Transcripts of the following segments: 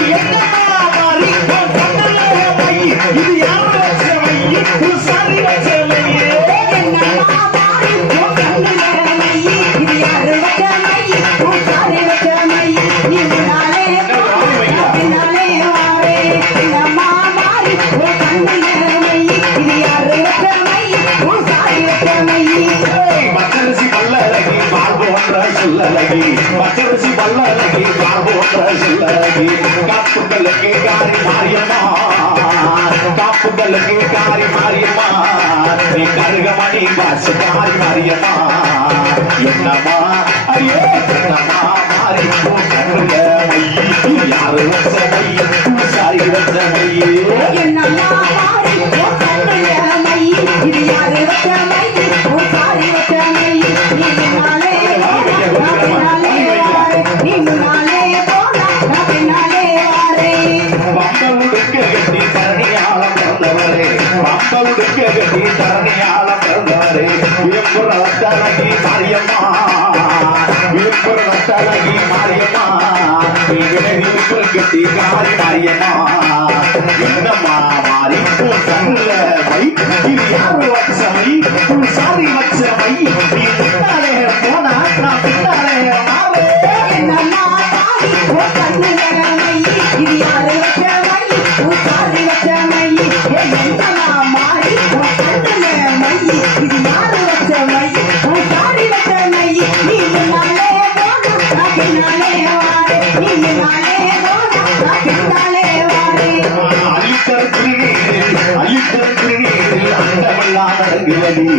¡Ay, பார்போன்ற பச்சரிசி பல்லழகி பார்போன்ற சொல்லழகி காப்புகளுக்கு காரி மாரியம்மா. காப்புகளுக்கு காரி மாரியம்மா. நீ கருகமணி பாசு காரி மாரியம்மா. என்னம்மா? ஐயோ என்னம்மா? மாறி யாரு வச்ச மைய சாரி வச்ச மையே கட்டி தரணியாளம் பிறந்தவரே விழுப்புர வட்டழகி மாரியம்மா. விழுப்புர வட்டழகி மாரியம்மா. விழுப்புர கட்டி காரி மாரியம்மா. என்னம்மா மாறி உன் மை இது யாரு வச்ச மை சாரி வச்ச மை மாரியம்மா பின்னாலே வாரே நீ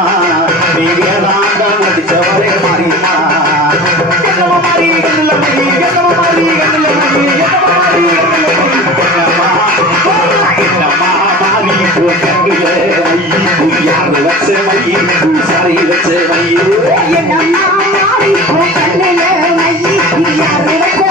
கண்ணுல மை இது யாரு வச்ச மை உன் சாரி வச்ச வச்ச என்னம்மா மாறி உன் கண்ணுல மை வச்ச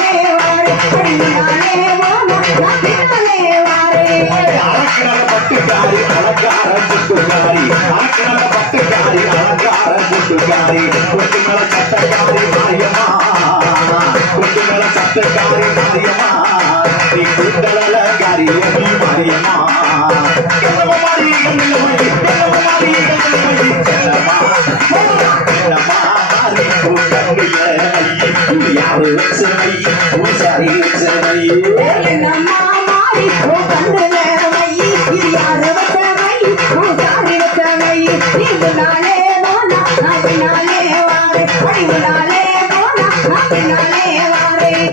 పట్టు గారి అలంకార జుట్టు కొట్టి మన చట్ట யாரு வச்ச மை பூசாரி வச்ச மை மாறி கண்ணுல மை இது யாரு வச்ச மை வச்ச மை போனா நான் பின்னாலே படிவு அடி போனா நான்